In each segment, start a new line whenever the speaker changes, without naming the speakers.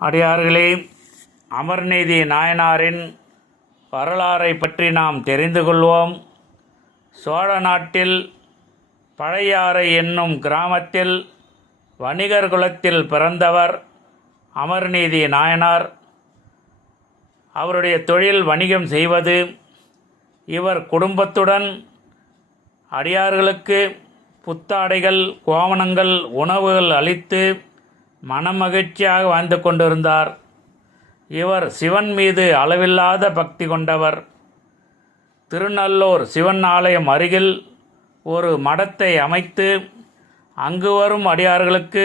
அடியார்களே அமர்நீதி நாயனாரின் வரலாறை பற்றி நாம் தெரிந்து கொள்வோம். சோழ நாட்டில் பழையாறை என்னும் கிராமத்தில் வணிகர் குலத்தில் பிறந்தவர் அமர்நீதி நாயனார். அவருடைய தொழில் வணிகம் செய்வது இவர் குடும்பத்துடன் அடியார்களுக்கு புத்தாடைகள் கோவணங்கள் உணவுகள் அளித்து மனமகிழ்ச்சியாக வாழ்ந்து கொண்டிருந்தார். இவர் சிவன் மீது அளவில்லாத பக்தி கொண்டவர். திருநல்லூர் சிவன் ஆலயம் அருகில் ஒரு மடத்தை அமைத்து அங்கு வரும் அடியார்களுக்கு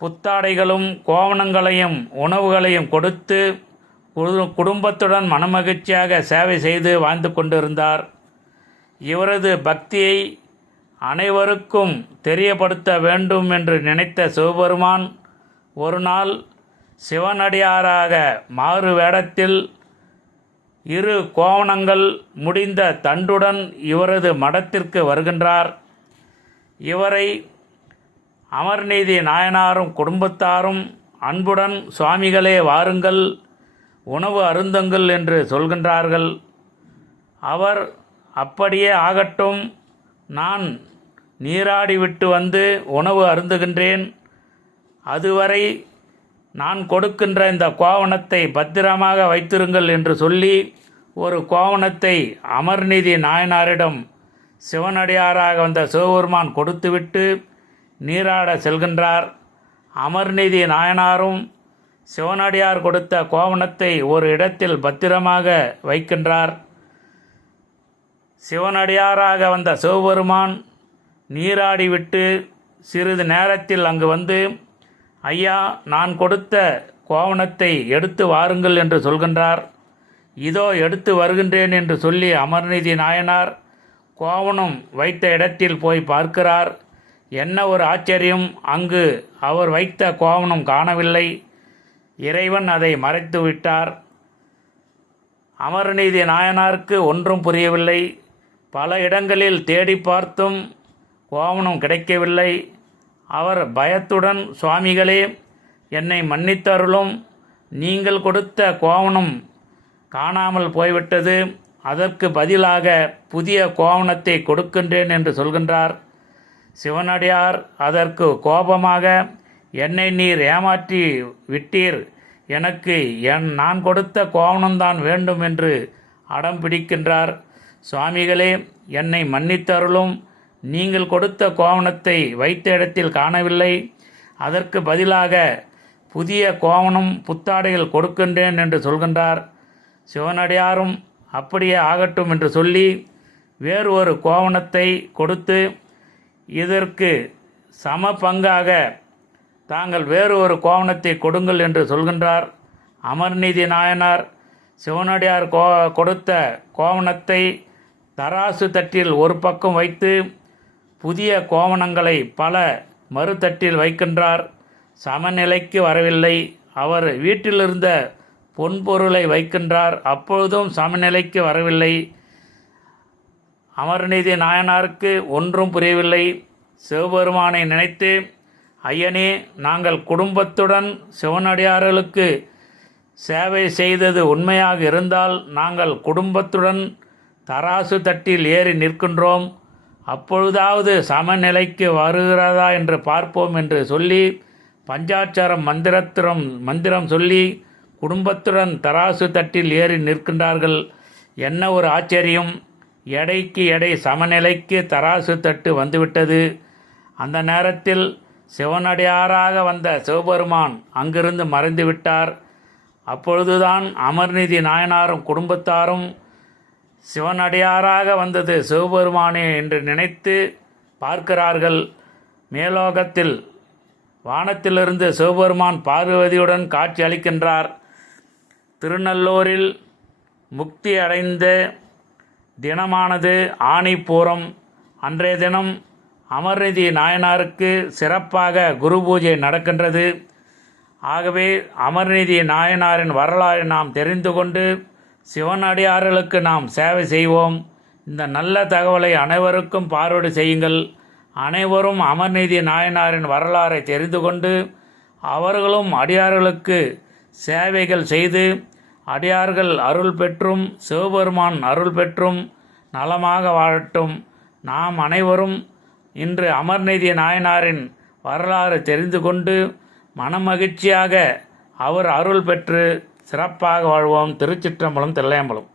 புத்தாடைகளும் கோவணங்களையும் உணவுகளையும் கொடுத்து குடும்பத்துடன் மனமகிழ்ச்சியாக சேவை செய்து வாழ்ந்து கொண்டிருந்தார். இவரது பக்தியை அனைவருக்கும் தெரியப்படுத்த வேண்டும் என்று நினைத்த சிவபெருமான் ஒரு நாள் சிவனடியாராக மாறு வேடத்தில் இரு கோவணங்கள் முடிந்த தண்டுடன் இவரது மடத்திற்கு வருகின்றார். இவரை அமர்நீதி நாயனாரும் குடும்பத்தாரும் அன்புடன் சுவாமிகளே வாருங்கள் உணவு அருந்துங்கள் என்று சொல்கின்றார்கள். அவர் அப்படியே ஆகட்டும் நான் நீராடி விட்டு வந்து உணவு அருந்துகின்றேன். அதுவரை நான் கொடுக்கின்ற இந்த கோவணத்தை பத்திரமாக வைத்திருங்கள் என்று சொல்லி ஒரு கோவணத்தை அமர்நீதி நாயனாரிடம் சிவனடியாராக வந்த சிவபெருமான் கொடுத்துவிட்டு நீராட செல்கின்றார். அமர்நீதி நாயனாரும் சிவனடியார் கொடுத்த கோவணத்தை ஒரு இடத்தில் பத்திரமாக வைக்கின்றார். சிவனடியாராக வந்த சிவபெருமான் நீராடிவிட்டு சிறிது நேரத்தில் அங்கு வந்து ஐயா நான் கொடுத்த கோவணத்தை எடுத்து வாருங்கள் என்று சொல்கின்றார். இதோ எடுத்து வருகின்றேன் என்று சொல்லி அமர்நீதி நாயனார் கோவணம் வைத்த இடத்தில் போய் பார்க்கிறார். என்ன ஒரு ஆச்சரியம்! அங்கு அவர் வைத்த கோவணம் காணவில்லை. இறைவன் அதை மறைத்து விட்டார். அமர்நீதி நாயனாருக்கு ஒன்றும் புரியவில்லை. பல இடங்களில் தேடி பார்த்தும் கோவணம் கிடைக்கவில்லை. அவர் பயத்துடன் சுவாமிகளே என்னை மன்னித்தருளும். நீங்கள் கொடுத்த கோவணம் காணாமல் போய்விட்டது. அதற்கு பதிலாக புதிய கோவணத்தை கொடுக்கின்றேன் என்று சொல்கின்றார். சிவனடியார் அதற்கு கோபமாக என்னை நீர் ஏமாற்றி விட்டீர். எனக்கு என் நான் கொடுத்த கோவணம்தான் வேண்டும் என்று அடம் பிடிக்கின்றார். சுவாமிகளே என்னை மன்னித்தருளும். நீங்கள் கொடுத்த கோவணத்தை வைத்த இடத்தில் காணவில்லை. அதற்கு பதிலாக புதிய கோவணம் புத்தாடைகள் கொடுக்கின்றேன் என்று சொல்கின்றார். சிவனடியாரும் அப்படியே ஆகட்டும் என்று சொல்லி வேறு ஒரு கோவணத்தை கொடுத்து இதற்கு சம பங்காக தாங்கள் வேறு ஒரு கோவணத்தை கொடுங்கள் என்று சொல்கின்றார். அமர்நீதி நாயனார் சிவனடியார் கோ கொடுத்த கோவணத்தை தராசு தட்டில் ஒரு பக்கம் வைத்து புதிய கோவணங்களை பல மறுதட்டில் வைக்கின்றார். சமநிலைக்கு வரவில்லை. அவர் வீட்டிலிருந்த பொன்பொருளை வைக்கின்றார். அப்பொழுதும் சமநிலைக்கு வரவில்லை. அமர்நீதி நாயனாருக்கு ஒன்றும் புரியவில்லை. சிவபெருமானை நினைத்து ஐயனே நாங்கள் குடும்பத்துடன் சிவனடியார்களுக்கு சேவை செய்தது உண்மையாக இருந்தால் நாங்கள் குடும்பத்துடன் தராசு தட்டில் ஏறி நிற்கின்றோம். அப்பொழுதாவது சமநிலைக்கு வருகிறதா என்று பார்ப்போம் என்று சொல்லி பஞ்சாட்சரம் மந்திரத்திரம் மந்திரம் சொல்லி குடும்பத்துடன் தராசு தட்டில் ஏறி நிற்கின்றார்கள். என்ன ஒரு ஆச்சரியம்! எடைக்கு எடை சமநிலைக்கு தராசு தட்டு வந்துவிட்டது. அந்த நேரத்தில் சிவனடியாராக வந்த சிவபெருமான் அங்கிருந்து மறைந்து விட்டார் அப்பொழுதுதான் அமர்நீதி நாயனாரும் குடும்பத்தாரும் சிவனடியாராக வந்தது சிவபெருமானே என்று நினைத்து பார்க்கிறார்கள். மேலோகத்தில் வானத்திலிருந்து சிவபெருமான் பார்வதியுடன் காட்சி அளிக்கின்றார். திருநல்லூரில் முக்தி அடைந்த தினமானது ஆணிப்பூரம். அன்றைய தினம் அமர்நிதி நாயனாருக்கு சிறப்பாக குரு பூஜை நடக்கின்றது. ஆகவே அமர்நிதி நாயனாரின் வரலாறு நாம் தெரிந்து கொண்டு சிவனடியார்களுக்கு நாம் சேவை செய்வோம். இந்த நல்ல தகவலை அனைவருக்கும் பார்வையிட செய்யுங்கள். அனைவரும் அமர்நீதி நாயனாரின் வரலாறை தெரிந்து கொண்டு அவர்களும் அடியார்களுக்கு சேவைகள் செய்து அடியார்கள் அருள் பெற்றும் சிவபெருமான் அருள் பெற்றும் நலமாக வாழட்டும். நாம் அனைவரும் இன்று அமர்நீதி நாயனாரின் வரலாறு தெரிந்து கொண்டு மனமகிழ்ச்சியாக அவர் அருள் பெற்று சிறப்பாக வாழ்வோம். திருச்சிற்றம்பலம் தில்லையம்பலம்.